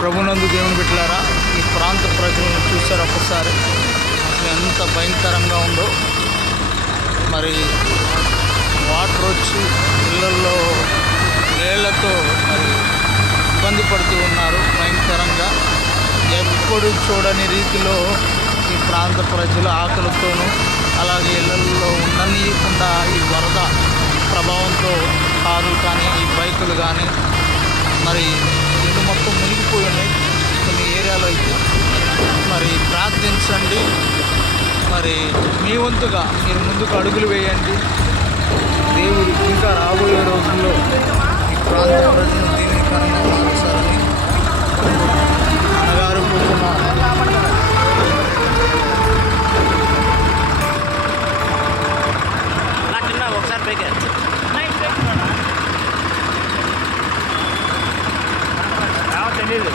ప్రభునందు దేవుని బిడ్డలారా ఈ ప్రాంత ప్రజలను చూశారు ఒక్కసారి అసలు ఎంత భయంకరంగా ఉందో. మరి వాటర్ వచ్చి ఇళ్ళల్లో నీళ్ళతో మరి ఇబ్బంది పడుతూ ఉన్నారు భయంకరంగా. ఎప్పుడు చూడని రీతిలో ఈ ప్రాంత ప్రజలు ఆకలితోనూ అలాగే ఇళ్ళల్లో ఉండనీయకుండా ఈ వరద ప్రభావంతో కారులు కానీ ఈ బైకులు కానీ మరి మరి మీ వంతుగా మీరు ముందుకు అడుగులు వేయండి. దేవుడు ఇంకా రాబోయే రోజుల్లో ఈ ప్రాంత ప్రజలు దీనికరంగా మారుస్తారని అన్నగారు ఒకసారి పైకి. తెలియదు